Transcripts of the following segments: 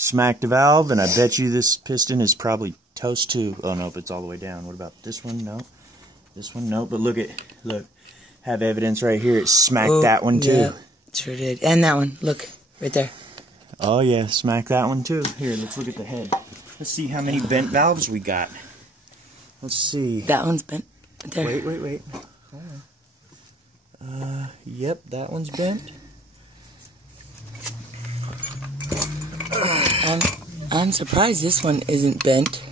Smacked the valve, and I bet you this piston is probably toast too. Oh no, but it's all the way down. What about this one? No. This one, no. But look, have evidence right here. It smacked that one too. Yeah, sure did. And that one. Look, right there. Oh yeah, smacked that one too. Here, let's look at the head. Let's see how many bent valves we got. Let's see. That one's bent. Right there. Wait. Yep, that one's bent. I'm surprised this one isn't bent.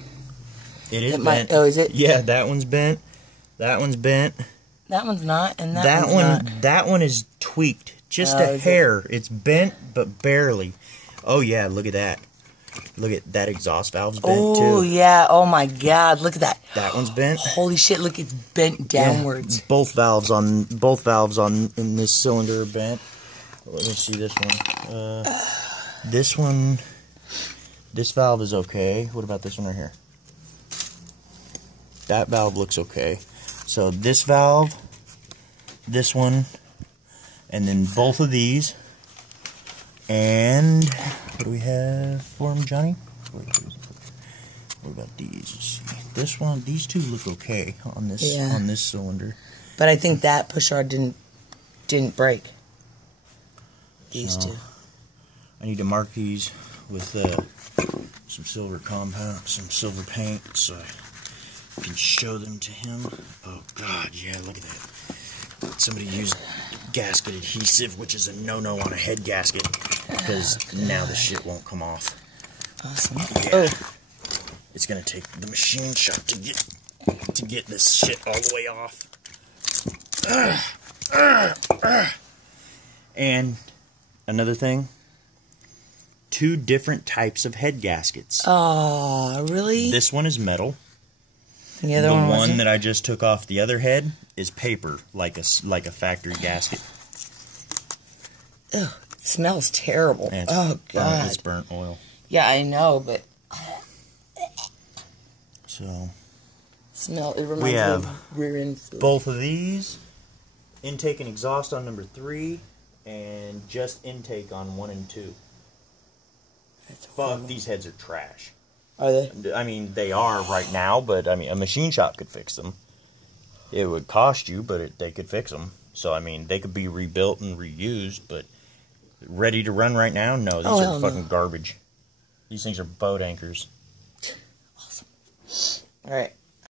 It is bent. Oh, is it? Yeah, that one's bent. That one's bent. That one's not, and that one's not. That one is tweaked. Just a hair. It's bent, but barely. Oh yeah, look at that. Look at that exhaust valve's bent too. Oh yeah. Oh my God. Look at that. That one's bent. Holy shit! Look, it's bent downwards. Yeah, both valves on in this cylinder are bent. Let me see this one. This one. This valve is okay. What about this one right here? That valve looks okay. So this valve, this one, and then both of these. And what do we have for them, Johnny? What about these? Let's see. This one, these two look okay on this on this cylinder. But I think that push rod didn't break. These two. I need to mark these with some silver compound, some silver paint, so I can show them to him. Oh God, yeah, look at that. Somebody used gasket adhesive, which is a no-no on a head gasket, because now the shit won't come off. Awesome. Yeah. It's gonna take the machine shop to get this shit all the way off. And another thing, 2 different types of head gaskets. Oh, really? This one is metal. The other one that I just took off the other head is paper, like a factory gasket. Ugh, it smells terrible. Oh God, it's burnt oil. Yeah, I know, but so it reminds we me have of rear end fluid. Both of these, intake and exhaust on number 3, and just intake on 1 and 2. Fuck, these heads are trash. Are they? I mean, they are right now, but I mean, a machine shop could fix them. It would cost you, but they could fix them. So I mean, they could be rebuilt and reused, but ready to run right now? No, these are fucking garbage. These things are boat anchors. Awesome. All right.